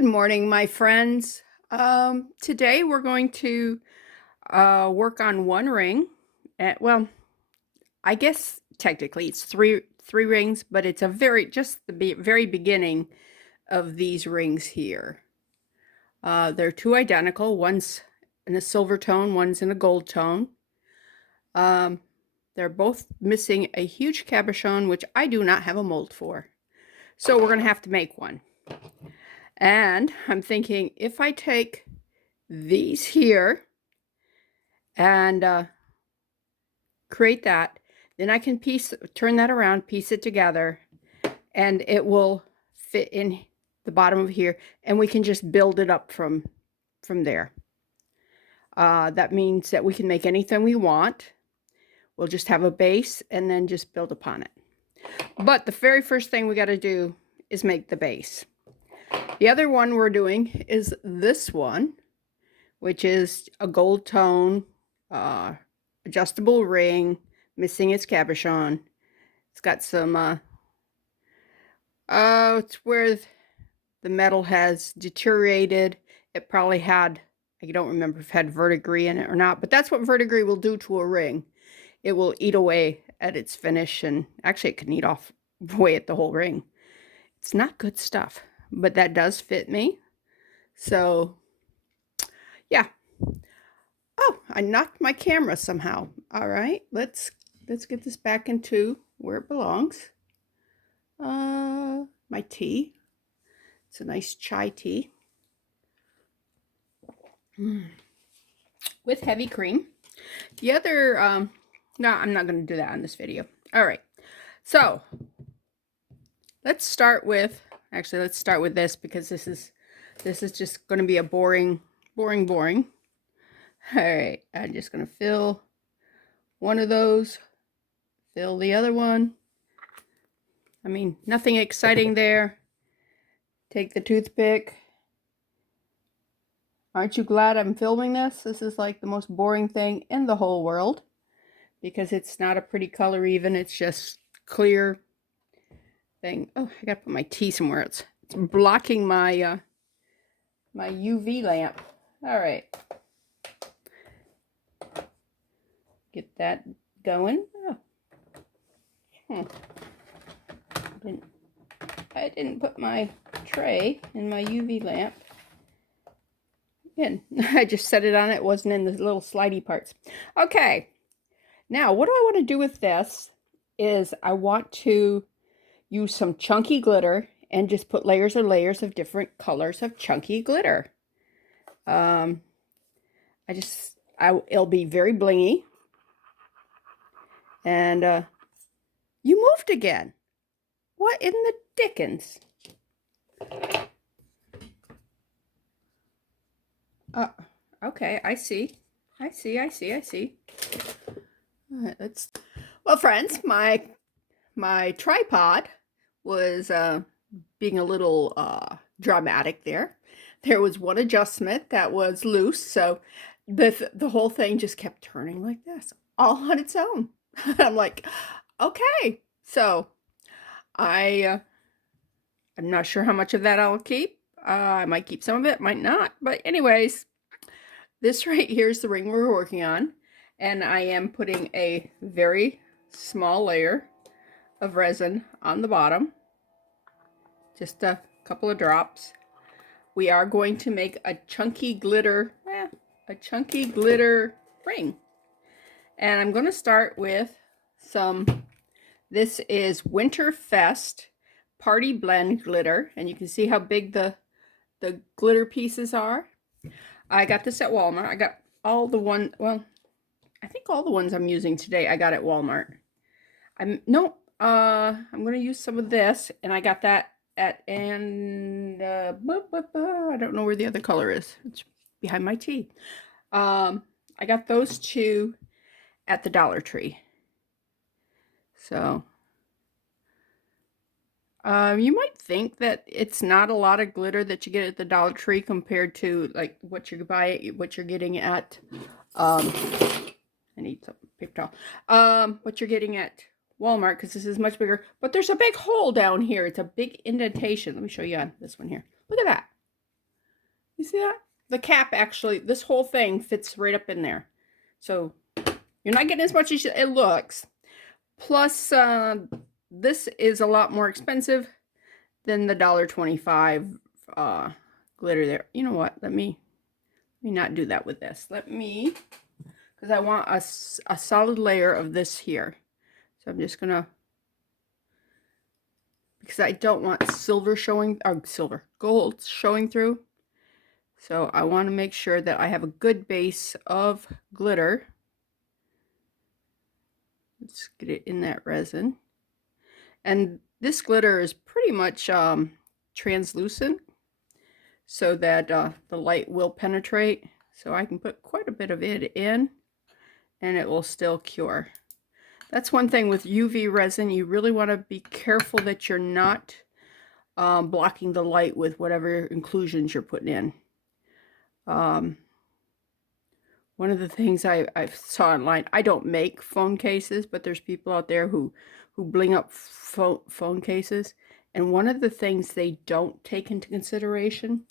Good morning, my friends. Today we're going to work on one ring. Well, I guess technically it's three rings, but it's just the very beginning of these rings here. They're two identical. One's in a silver tone, one's in a gold tone. They're both missing a huge cabochon, which I do not have a mold for. So we're going to have to make one. And I'm thinking if I take these here and create that, then I can turn that around, piece it together, and it will fit in the bottom of here, and we can just build it up from there. That means that we can make anything we want. We'll just have a base and then just build upon it. But the very first thing we got to do is make the base. The other one we're doing is this one, which is a gold tone, adjustable ring, missing its cabochon. It's got some, it's where the metal has deteriorated. It probably had, I don't remember if it had verdigris in it or not, but that's what verdigris will do to a ring. It will eat away at its finish, and actually it can eat away at the whole ring. It's not good stuff, but that does fit me. So, yeah. Oh, I knocked my camera somehow. All right, let's get this back into where it belongs. My tea. It's a nice chai tea. With heavy cream. The other, no, I'm not going to do that on this video. All right, so let's start with, actually, let's start with this because this is just going to be a boring. All right, I'm just going to fill one of those, fill the other one. I mean, nothing exciting there. Take the toothpick. Aren't you glad I'm filming this? This is like the most boring thing in the whole world because it's not a pretty color even. It's just clear thing. Oh, I gotta put my tea somewhere. It's blocking my my UV lamp. All right. Get that going. Oh. I didn't put my tray in my UV lamp. And I just set it on. It wasn't in the little slidey parts. Okay. Now, what do I want to do with this is I want to use some chunky glitter and just put layers and layers of different colors of chunky glitter. It'll be very blingy. And you moved again. What in the dickens? Okay, I see. All right, well, friends, my tripod was being a little dramatic there. There was one adjustment that was loose, so the whole thing just kept turning like this, all on its own. I'm like, okay. So I'm not sure how much of that I'll keep. I might keep some of it, might not. But anyways, this right here is the ring we're working on. And I am putting a very small layer of resin on the bottom. Just a couple of drops. We are going to make a chunky glitter ring. And I'm going to start with this is Winterfest Party Blend glitter, and you can see how big the glitter pieces are. I got this at Walmart. I got all the I think all the ones I'm using today I got at Walmart. I'm going to use some of this, and I got that at I don't know where the other color is. It's behind my tea. I got those two at the Dollar Tree. So you might think that it's not a lot of glitter that you get at the Dollar Tree compared to like what you're getting at I need some paper towel. What you're getting at Walmart, because this is much bigger. But there's a big hole down here. It's a big indentation. Let me show you on this one here. Look at that. You see that? The cap actually, this whole thing fits right up in there. So you're not getting as much as it looks. Plus, this is a lot more expensive than the $1.25 glitter there. You know what? Let me not do that with this. Let me, because I want a solid layer of this here. So I'm just gonna, because I don't want silver showing, or gold showing through. So I want to make sure that I have a good base of glitter. Let's get it in that resin. And this glitter is pretty much translucent, so that the light will penetrate. So I can put quite a bit of it in, and it will still cure. That's one thing with UV resin. You really want to be careful that you're not blocking the light with whatever inclusions you're putting in. One of the things I saw online, I don't make phone cases, but there's people out there who bling up phone cases. And one of the things they don't take into consideration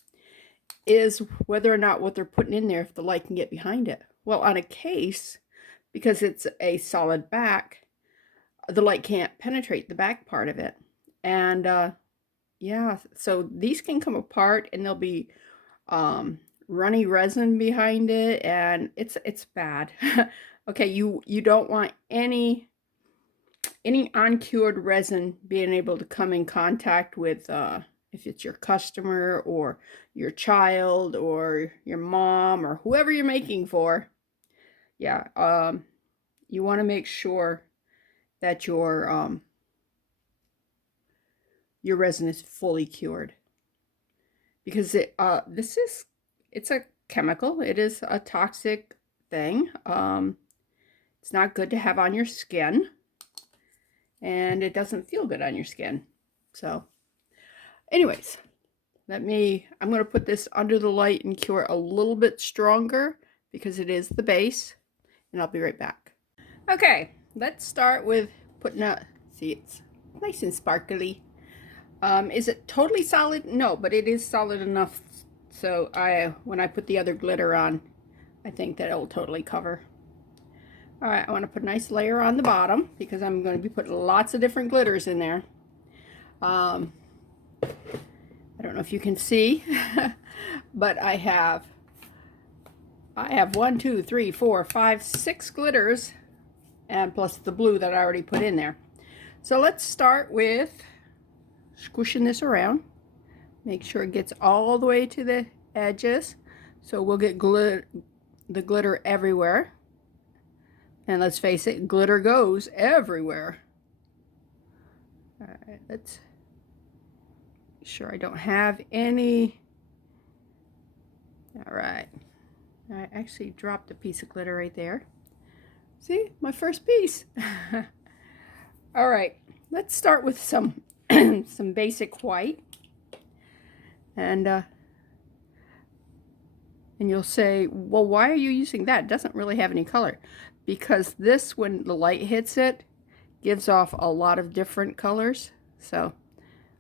is whether or not what they're putting in there, if the light can get behind it. Well, on a case, because it's a solid back, the light can't penetrate the back part of it. And yeah, so these can come apart, and there'll be runny resin behind it, and it's bad. Okay, you don't want any uncured resin being able to come in contact with if it's your customer or your child or your mom or whoever you're making for. Yeah, you want to make sure that your resin is fully cured, because it's a chemical. It is a toxic thing. It's not good to have on your skin, and it doesn't feel good on your skin. So anyways, I'm going to put this under the light and cure a little bit stronger because it is the base, and I'll be right back. Okay, let's start with putting out, see, it's nice and sparkly. Is it totally solid? No, but it is solid enough. So when I put the other glitter on, I think that it'll totally cover. All right, I want to put a nice layer on the bottom because I'm going to be putting lots of different glitters in there. I don't know if you can see, but I have 1, 2, 3, 4, 5, 6 glitters, and plus the blue that I already put in there. So let's start with squishing this around. Make sure it gets all the way to the edges. So we'll get the glitter everywhere. And let's face it, glitter goes everywhere. All right, let's make sure I don't have any. All right. I actually dropped a piece of glitter right there. See, my first piece. All right, let's start with some some basic white. And you'll say, well, why are you using that? It doesn't really have any color. Because this, when the light hits it, gives off a lot of different colors. So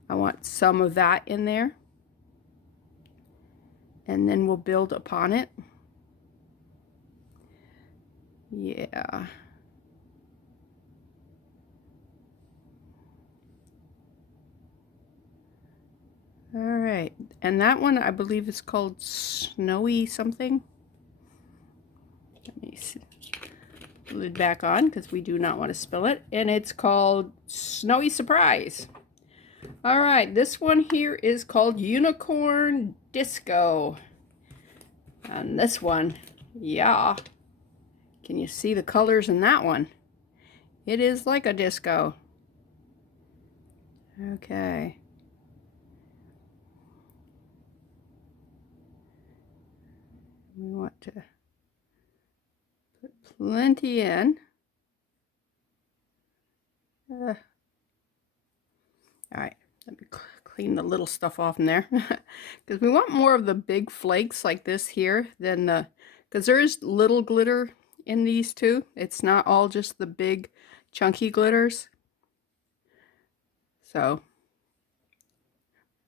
I want some of that in there. And then we'll build upon it. Yeah. All right, and that one I believe is called Snowy something. Let me see. Lid back on because we do not want to spill it, and it's called Snowy Surprise. All right, this one here is called Unicorn Disco, and this one, yeah, can you see the colors in that one? It is like a disco. Okay. We want to put plenty in. All right, let me clean the little stuff off in there because we want more of the big flakes like this here than because there's little glitter in these too. It's not all just the big chunky glitters. So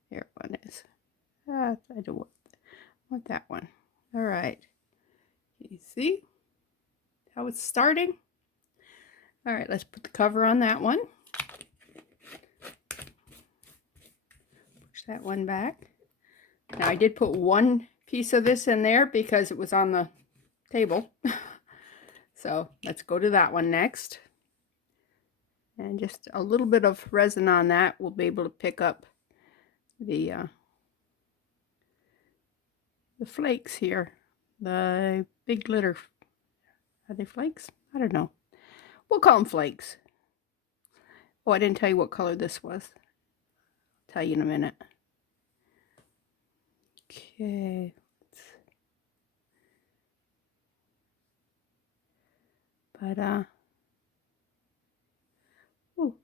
here one is. I want that one. All right. You see how it's starting? All right, let's put the cover on that one. Push that one back. Now I did put one piece of this in there because it was on the table. So let's go to that one next. And just a little bit of resin on that, we'll be able to pick up the flakes here. The big glitter. Are they flakes? I don't know. We'll call them flakes. Oh, I didn't tell you what color this was. I'll tell you in a minute. Okay. But, ooh.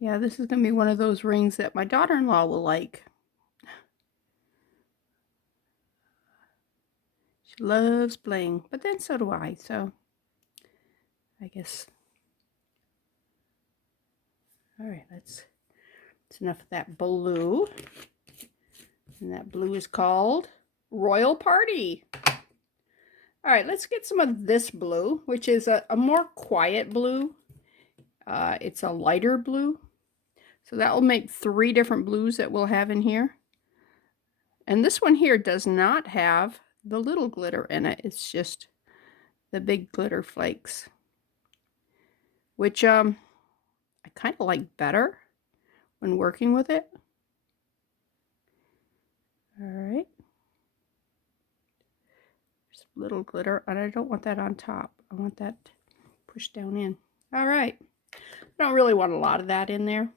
Yeah, this is going to be one of those rings that my daughter-in-law will like. She loves bling, but then so do I, so I guess. All right, that's enough of that blue. And that blue is called Royal Party. All right, let's get some of this blue, which is a more quiet blue. It's a lighter blue. So that will make 3 different blues that we'll have in here. And this one here does not have the little glitter in it. It's just the big glitter flakes, which I kind of like better when working with it. All right. There's a little glitter, and I don't want that on top. I want that pushed down in. All right. I don't really want a lot of that in there.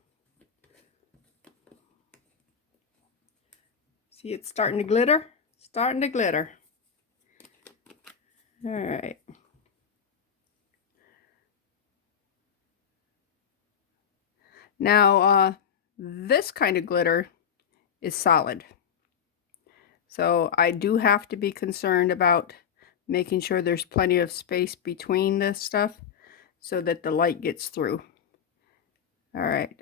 See, it's starting to glitter? Starting to glitter. All right. Now, this kind of glitter is solid. So I do have to be concerned about making sure there's plenty of space between this stuff so that the light gets through. All right.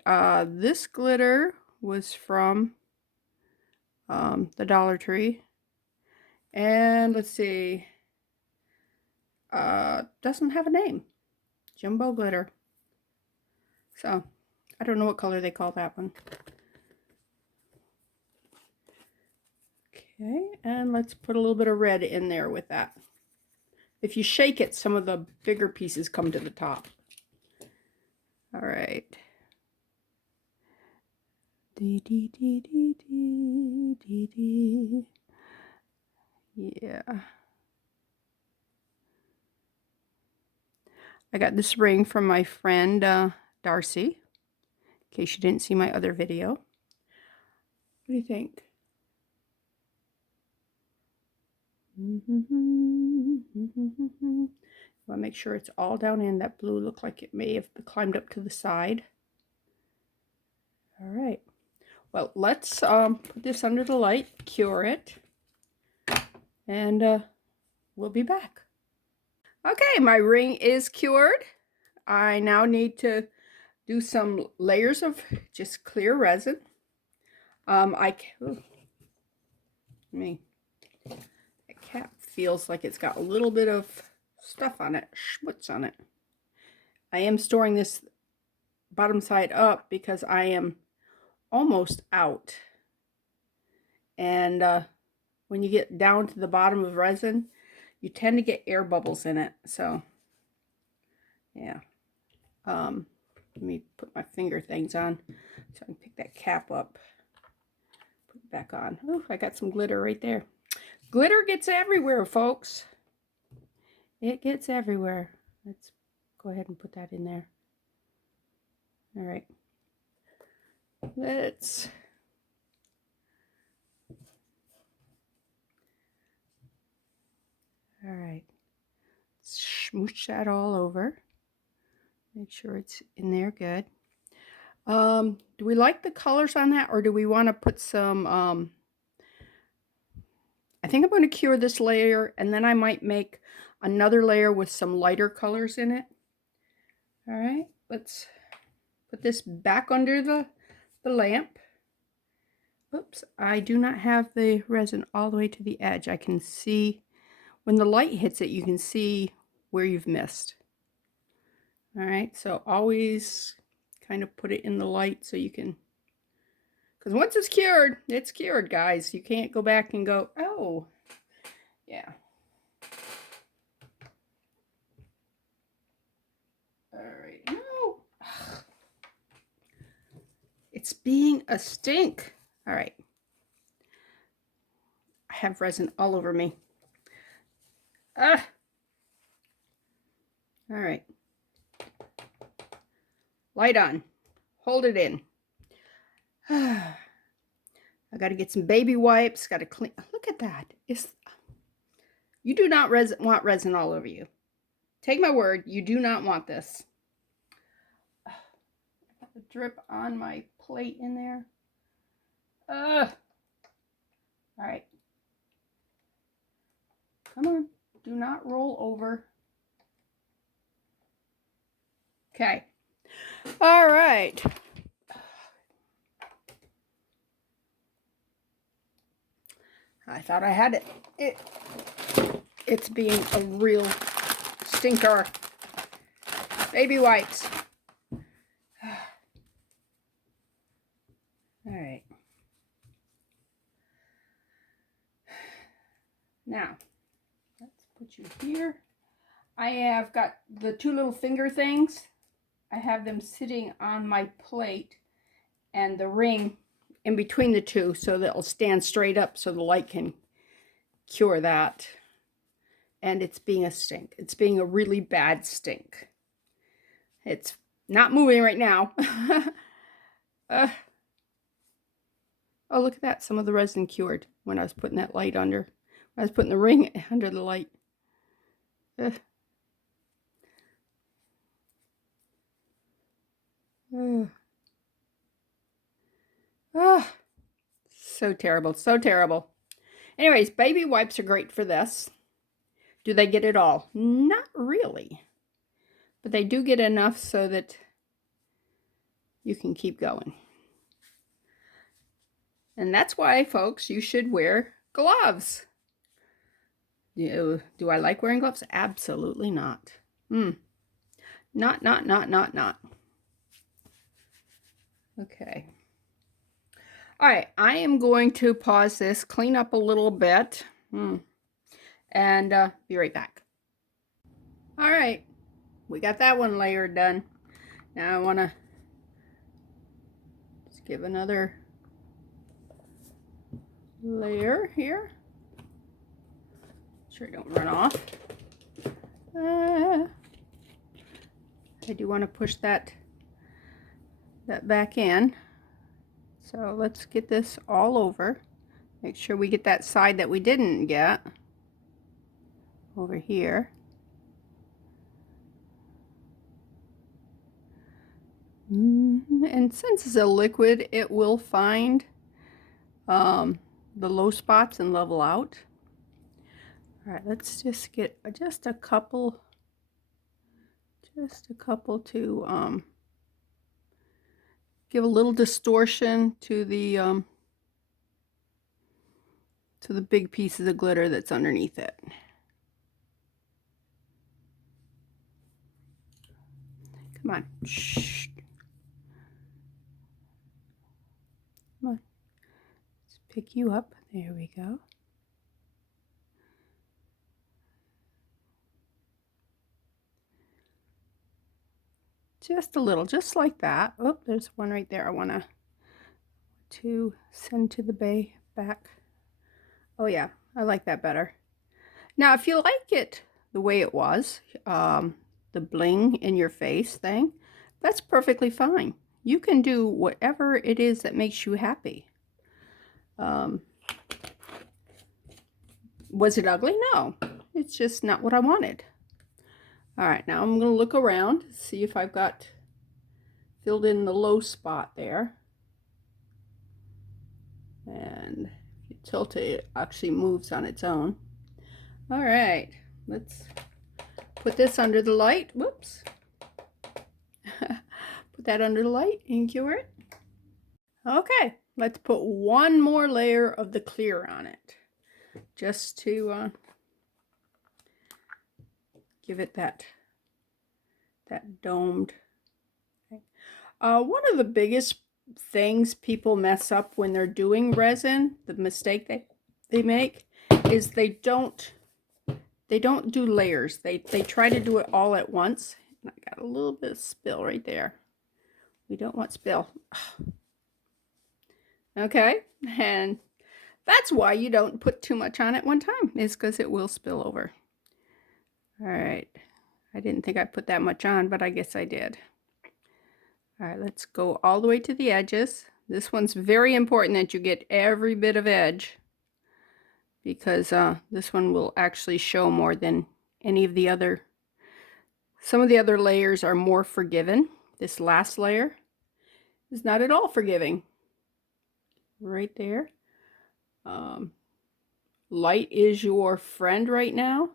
This glitter was from the Dollar Tree. And let's see. Doesn't have a name. Jumbo glitter. So, I don't know what color they call that one. Okay, and let's put a little bit of red in there with that. If you shake it, some of the bigger pieces come to the top. All right. Dee, dee, dee, dee, dee, dee, dee. Yeah. I got this ring from my friend Darcy, in case you didn't see my other video. What do you think? I want to make sure it's all down in. That blue looked like it may have climbed up to the side. All right. Well, let's put this under the light, cure it, and we'll be back. Okay, my ring is cured. I now need to do some layers of just clear resin. The cap feels like it's got a little bit of stuff on it, schmutz on it. I am storing this bottom side up because I am almost out. And when you get down to the bottom of resin, you tend to get air bubbles in it. So, yeah. Let me put my finger things on so I can pick that cap up. Put it back on. Oh, I got some glitter right there. Glitter gets everywhere, folks. It gets everywhere. Let's go ahead and put that in there. All right. Let's all right. Smoosh that all over. Make sure it's in there good. Do we like the colors on that, or do we want to put some I think I'm going to cure this layer, and then I might make another layer with some lighter colors in it. All right, let's put this back under the the lamp. Oops, I do not have the resin all the way to the edge. I can see, when the light hits it, you can see where you've missed. All right, so always kind of put it in the light so you can, because once it's cured, guys. You can't go back and go, oh, yeah. All right, no. It's being a stink. All right. I have resin all over me. Ah. All right. Light on. Hold it in. I got to get some baby wipes. Got to clean. Look at that. You do not want resin all over you. Take my word, you do not want this. I got the drip on my plate in there. All right. Come on. Do not roll over. Okay. All right. I thought I had it. It's being a real stinker. Baby wipes. All right. Now, let's put you here. I have got the two little finger things. I have them sitting on my plate and the ring in between the two so that it'll stand straight up so the light can cure that. And it's being a stink. It's being a really bad stink. It's not moving right now. Oh, look at that. Some of the resin cured when I was putting that light under. I was putting the ring under the light. So terrible, so terrible. Anyways, baby wipes are great for this. Do they get it all? Not really. But they do get enough so that you can keep going. And that's why, folks, you should wear gloves. Do I like wearing gloves? Absolutely not. Not. Okay. All right, I am going to pause this, clean up a little bit, and be right back. All right, we got that one layered done. Now I want to just give another layer here. Make sure I don't run off. I do want to push that back in. So let's get this all over. Make sure we get that side that we didn't get over here. And since it's a liquid, it will find the low spots and level out. All right, let's just get just a couple to give a little distortion to the big pieces of glitter that's underneath it. Come on. Shh. Come on. Let's pick you up. There we go. Just a little, just like that. Oh, there's one right there I want to send to the back. Oh yeah, I like that better. Now, if you like it the way it was, the bling in your face thing, that's perfectly fine. You can do whatever it is that makes you happy. Was it ugly? No, it's just not what I wanted. All right, now I'm going to look around, see if I've got filled in the low spot there. And if you tilt it, it actually moves on its own. All right, let's put this under the light. Whoops. Put that under the light and cure it. Okay, let's put one more layer of the clear on it, just to give it that domed. One of the biggest things people mess up when they're doing resin, the mistake they make, is they don't do layers. They try to do it all at once. I got a little bit of spill right there. We don't want spill. Okay, and that's why you don't put too much on at one time, is because it will spill over. All right, I didn't think I put that much on, but I guess I did. All right, let's go all the way to the edges. This one's very important that you get every bit of edge, because this one will actually show more than any of the other. Some of the other layers are more forgiving. This last layer is not at all forgiving. Right there. Light is your friend right now,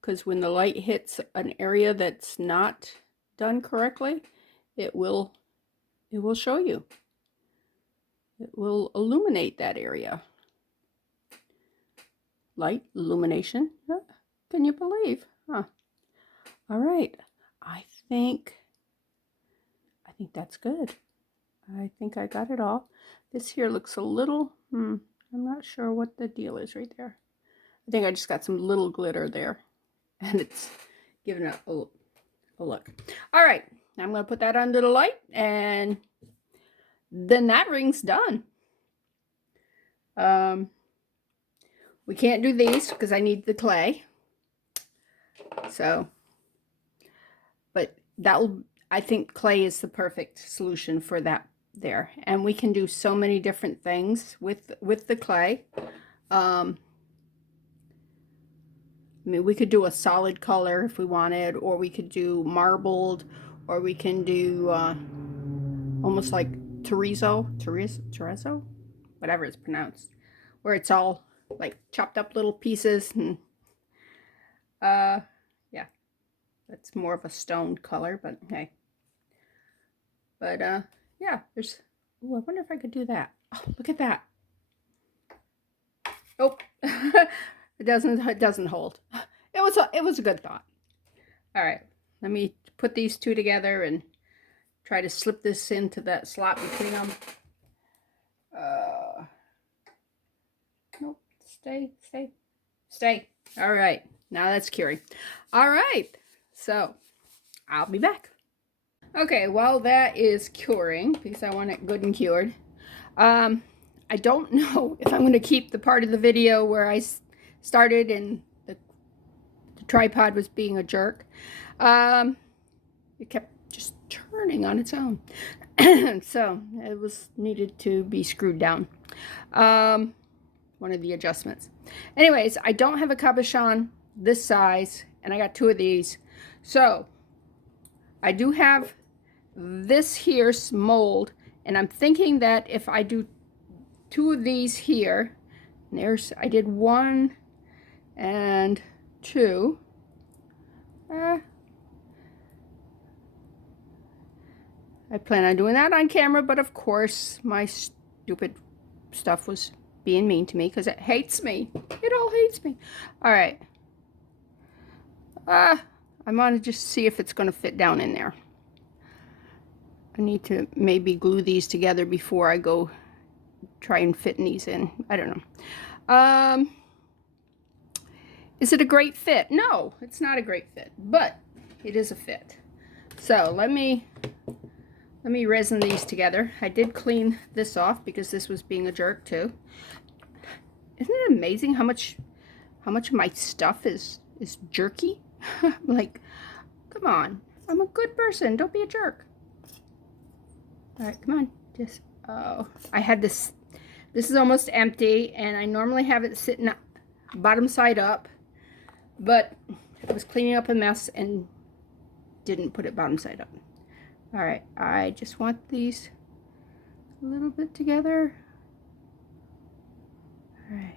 because when the light hits an area that's not done correctly, it will show you. It will illuminate that area. Light, illumination. Can you believe? Huh. All right. I think that's good. I think I got it all. This here looks a little, I'm not sure what the deal is right there. I think I just got some little glitter there, and it's giving it a look. All right, I'm going to put that under the light, and then that ring's done. We can't do these because I need the clay. So, but I think clay is the perfect solution for that there. And we can do so many different things with the clay. I mean, we could do a solid color if we wanted, or we could do marbled, or we can do almost like terrazzo, whatever it's pronounced, where it's all like chopped up little pieces. And yeah, that's more of a stoned color, but hey. But yeah, there's, ooh, I wonder if I could do that. Oh, look at that. Oh, it doesn't hold. It was a good thought. All right, let me put these two together and try to slip this into that slot between them. Nope, stay. All right, now that's curing. All right, so I'll be back. Okay, while that is curing, because I want it good and cured, I don't know if I'm going to keep the part of the video where I started and the tripod was being a jerk. It kept just turning on its own. So it was needed to be screwed down. One of the adjustments. Anyways, I don't have a cabochon this size, and I got two of these. So I do have this here mold, and I'm thinking that if I do two of these here, and I did 1 and 2. I plan on doing that on camera, but of course my stupid stuff was being mean to me because it hates me. It all hates me. All right. I'm going to just see if it's going to fit down in there. I need to maybe glue these together before I go try and fit these in. I don't know. Is it a great fit? No, it's not a great fit, but it is a fit. So let me resin these together. I did clean this off because this was being a jerk too. Isn't it amazing how much of my stuff is jerky? Like, come on. I'm a good person. Don't be a jerk. All right, come on. Just, oh, I had this. This is almost empty, and I normally have it sitting bottom side up, but I was cleaning up a mess and didn't put it bottom side up. All right, I just want these a little bit together. All right,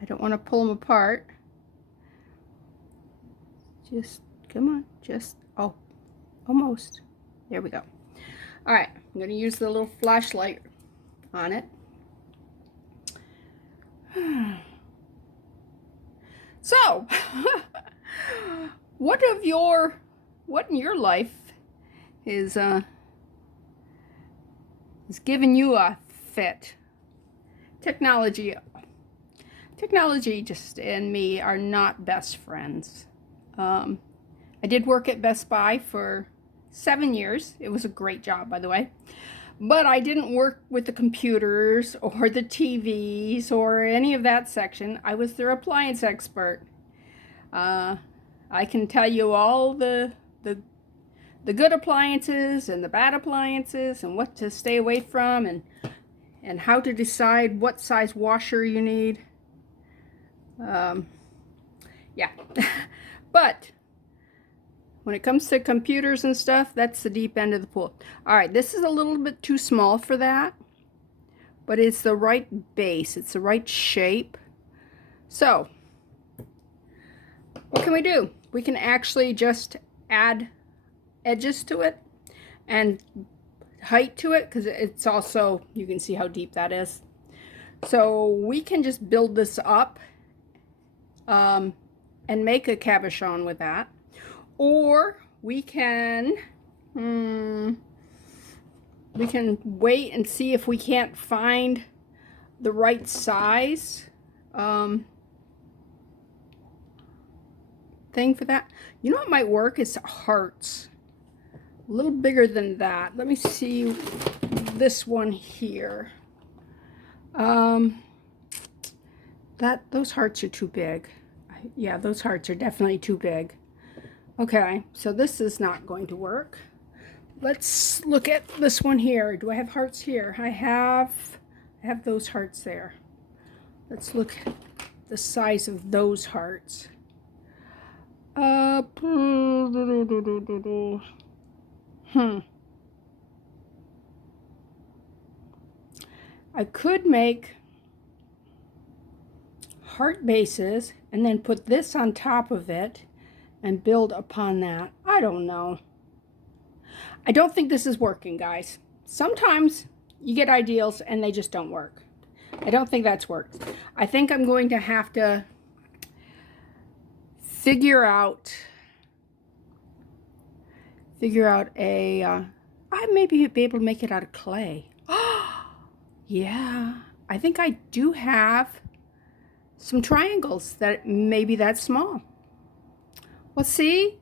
I don't want to pull them apart. Just, come on, just, oh, almost. There we go. All right, I'm going to use the little flashlight on it. So, what in your life is giving you a fit? Technology just and me are not best friends. I did work at Best Buy for 7 years. It was a great job, by the way. But I didn't work with the computers or the TVs or any of that section. I was their appliance expert. I can tell you all the good appliances and the bad appliances and what to stay away from and how to decide what size washer you need. Yeah. But when it comes to computers and stuff, that's the deep end of the pool. All right, this is a little bit too small for that, but it's the right base. It's the right shape. So, what can we do? We can actually just add edges to it and height to it, because it's also, you can see how deep that is. So we can just build this up and make a cabochon with that. Or we can wait and see if we can't find the right size thing for that. You know what might work is hearts. A little bigger than that. Let me see this one here. Those hearts are too big. Yeah, those hearts are definitely too big. Okay, so this is not going to work. Let's look at this one here. Do I have hearts here? I have those hearts there. Let's look at the size of those hearts. I could make heart bases and then put this on top of it and build upon that. I don't know. I don't think this is working, guys. Sometimes you get ideals and they just don't work. I don't think that's worked. I think I'm going to have to figure out a I maybe be able to make it out of clay. Yeah, I think I do have some triangles that maybe that's small. Well, see,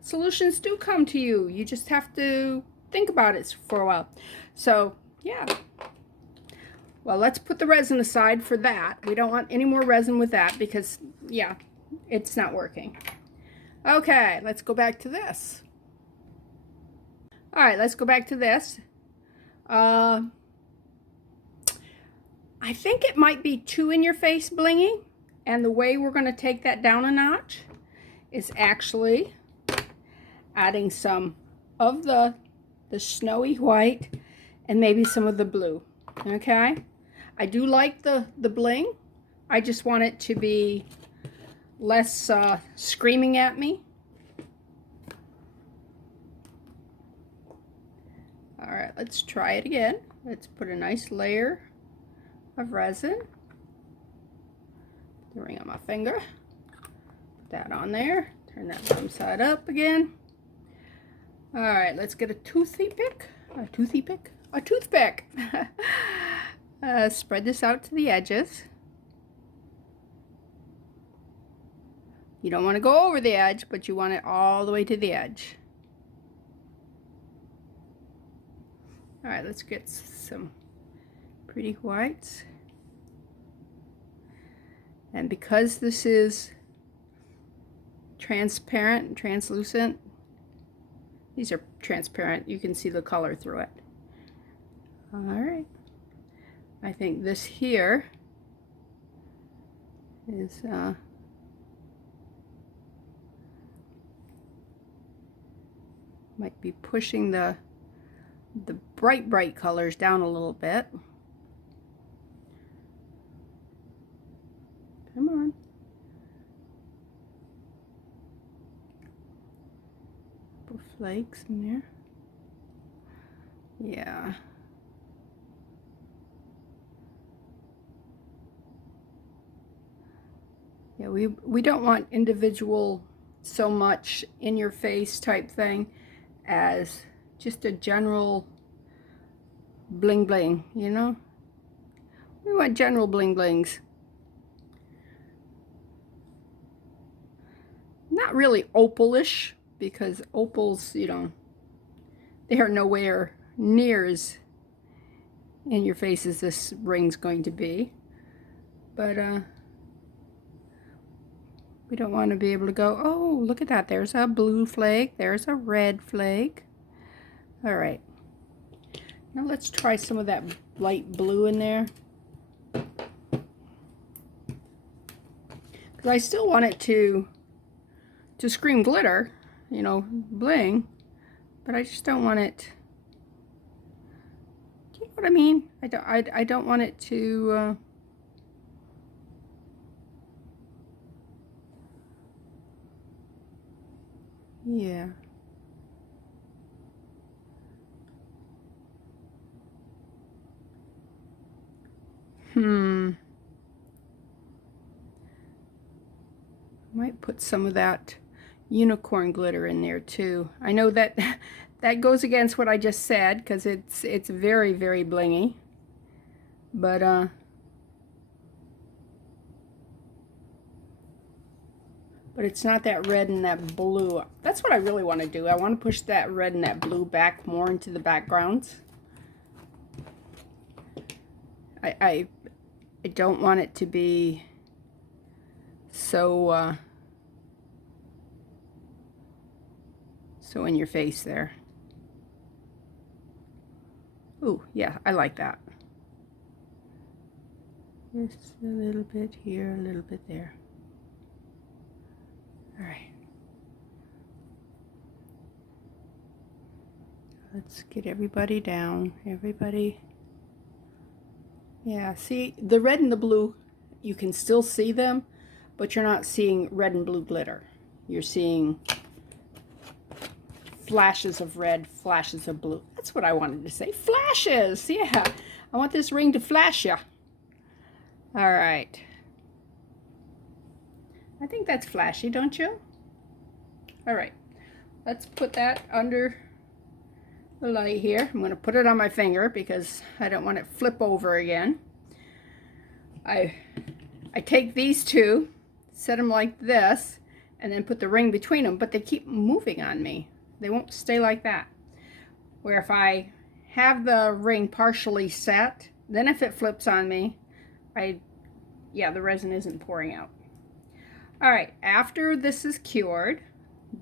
solutions do come to you. You just have to think about it for a while. So, yeah. Well, let's put the resin aside for that. We don't want any more resin with that because, yeah, it's not working. Okay, let's go back to this. All right, let's go back to this. I think it might be too in your face blingy, and the way we're going to take that down a notch is actually adding some of the snowy white and maybe some of the blue. Okay, I do like the bling. I just want it to be less screaming at me. All right, let's try it again. Let's put a nice layer of resin. The ring on my finger. Put that on there. Turn that bottom side up again. All right, let's get a toothpick. Spread this out to the edges. You don't want to go over the edge, but you want it all the way to the edge. All right, let's get some pretty whites. And because this is transparent and translucent, these are transparent, you can see the color through it. All right, I think this here is might be pushing the bright colors down a little bit. Come on. Couple flakes in there. Yeah. Yeah, we don't want individual so much in your face type thing as just a general bling bling, you know? We want general bling blings. Not really opalish, because opals, you know, they are nowhere near as in your face as this ring's going to be. But we don't want to be able to go, oh, look at that. There's a blue flake. There's a red flake. All right. Now let's try some of that light blue in there. Because I still want it to scream glitter, you know, bling. But I just don't want it. Do you know what I mean? I don't want it to. Yeah. Might put some of that unicorn glitter in there too. I know that that goes against what I just said, because it's very, very blingy. But it's not that red and that blue. That's what I really want to do. I want to push that red and that blue back more into the backgrounds. I don't want it to be so so in your face there. Ooh, yeah, I like that. Just a little bit here, a little bit there. All right. Let's get everybody down. Everybody. Yeah, see, the red and the blue, you can still see them, but you're not seeing red and blue glitter. You're seeing flashes of red, flashes of blue. That's what I wanted to say. Flashes! Yeah, I want this ring to flash ya. All right. I think that's flashy, don't you? All right. Let's put that under the light here. I'm going to put it on my finger because I don't want it to flip over again. I take these two, set them like this, and then put the ring between them, but they keep moving on me. They won't stay like that. Where if I have the ring partially set, then if it flips on me, yeah, the resin isn't pouring out. All right, after this is cured,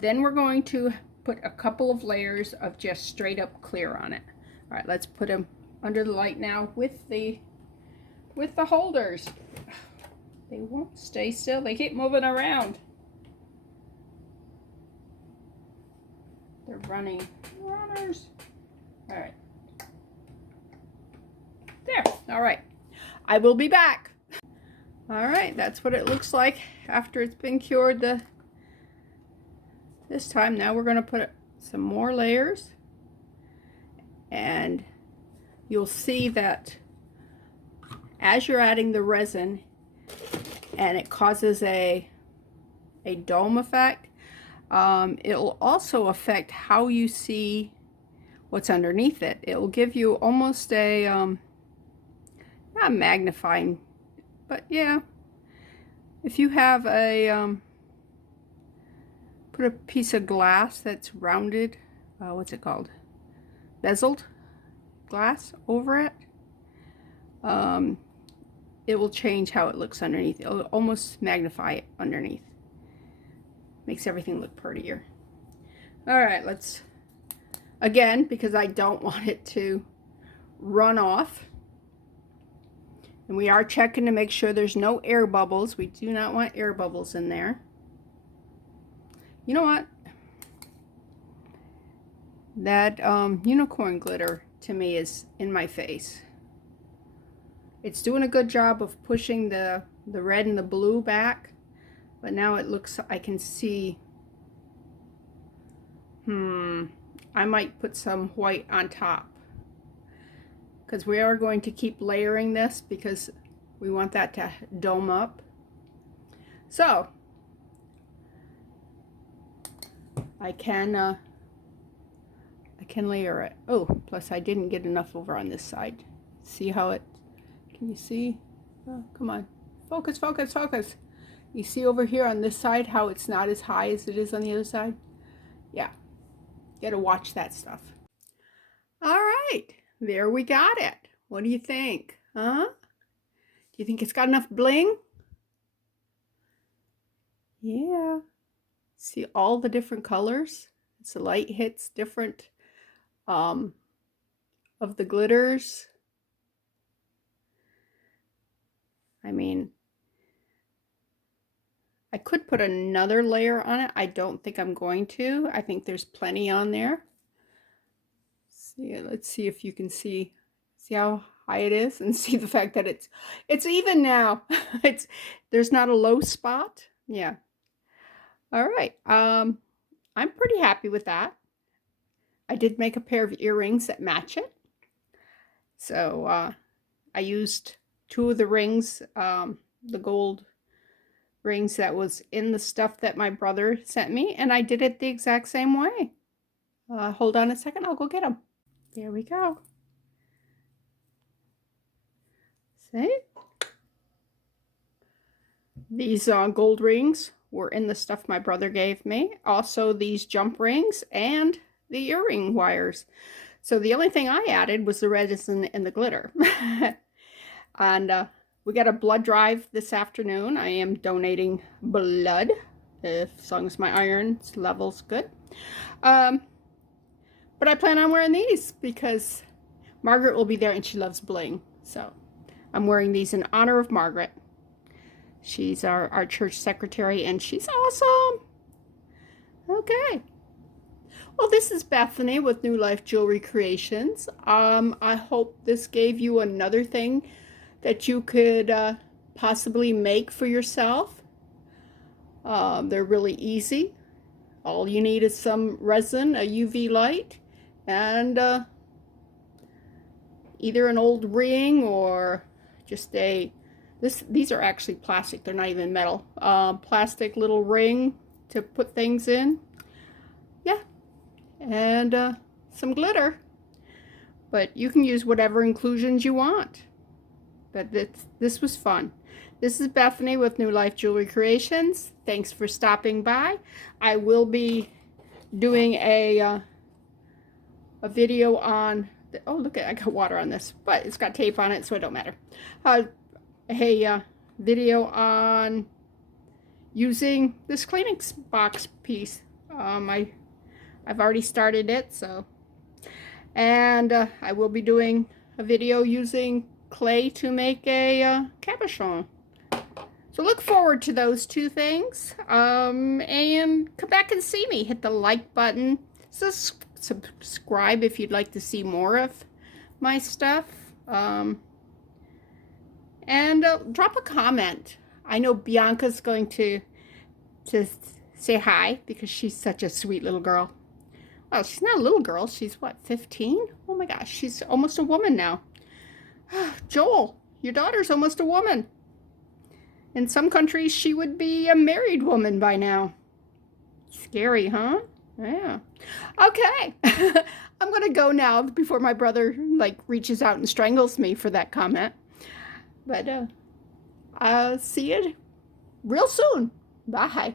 then we're going to put a couple of layers of just straight up clear on it. All right, let's put them under the light now with the holders. They won't stay still. They keep moving around. They're running. Runners. All right. There. All right. I will be back. All right, that's what it looks like after it's been cured this time. Now we're going to put some more layers, and you'll see that as you're adding the resin and it causes a dome effect, it'll also affect how you see what's underneath it. It will give you almost a not magnifying, but yeah, if you have a put a piece of glass that's rounded, what's it called, bezeled glass over it, it will change how it looks underneath. It'll almost magnify it underneath. Makes everything look prettier. All right, let's, again, because I don't want it to run off, and we are checking to make sure there's no air bubbles. We do not want air bubbles in there. You know what? That unicorn glitter to me is in my face. It's doing a good job of pushing the red and the blue back, but now it looks, I can see, I might put some white on top, because we are going to keep layering this because we want that to dome up. So I can layer it. Oh, plus I didn't get enough over on this side. See how it, can you see? Oh, come on. Focus, focus, focus. You see over here on this side how it's not as high as it is on the other side? Yeah, you gotta watch that stuff. All right, there we got it. What do you think? Huh? Do you think it's got enough bling? Yeah. See all the different colors? As the light hits different of the glitters. I mean, I could put another layer on it. I don't think I'm going to. I think there's plenty on there. See, let's see if you can see how high it is, and see the fact that it's even now. There's not a low spot. Yeah. All right. I'm pretty happy with that. I did make a pair of earrings that match it. So I used 2 of the rings, the gold rings that was in the stuff that my brother sent me, and I did it the exact same way. Hold on a second, I'll go get them. There we go. See? These gold rings were in the stuff my brother gave me. Also these jump rings and the earring wires. So the only thing I added was the resin and the glitter. And we got a blood drive this afternoon. I am donating blood, as long as my iron level's good. But I plan on wearing these because Margaret will be there and she loves bling. So I'm wearing these in honor of Margaret. She's our church secretary and she's awesome. Okay. Well, this is Bethany with New Life Jewelry Creations. I hope this gave you another thing that you could possibly make for yourself. They're really easy. All you need is some resin, a UV light, and either an old ring or just these are actually plastic, they're not even metal. Plastic little ring to put things in. Yeah, and some glitter. But you can use whatever inclusions you want. But this was fun. This is Bethany with New Life Jewelry Creations. Thanks for stopping by. I will be doing a video on, oh look, I got water on this, but it's got tape on it, so it don't matter. A video on using this cleaning box piece. I've already started it, so. And I will be doing a video using clay to make a cabochon. So look forward to those 2 things. And come back and see me. Hit the like button. Subscribe if you'd like to see more of my stuff. And drop a comment. I know Bianca's going to say hi because she's such a sweet little girl. Well, she's not a little girl. She's what, 15? Oh my gosh, she's almost a woman now. Joel, your daughter's almost a woman. In some countries, she would be a married woman by now. Scary, huh? Yeah. Okay. I'm going to go now before my brother, reaches out and strangles me for that comment. But I'll see you real soon. Bye.